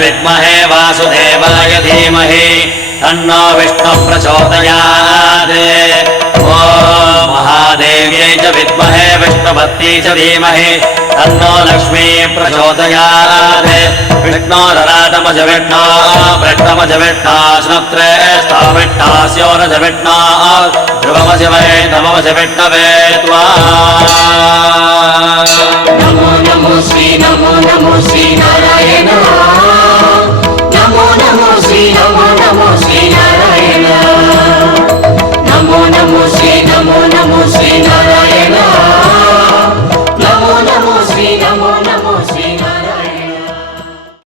विद्महे वासुदेवाय धीमहि तन्नो विष्णुः प्रचोदयात्। ॐ महादेव्यै च विद्महे विष्णुपत्यै च धीमहि तन्नो लक्ष्मी प्रचोदयात्। विष्णोरराटमज विष्णो वृष्णमज विष्णो स्नुत्रे स्थाविष्णास्योरज विष्णो ध्रुवमज वै नममज विष्णवे त्वा। नमो नमो श्री नारायण। नमो नमो श्री नारायण। नमो नमो श्री नारायण। नमो नमो श्री नारायण।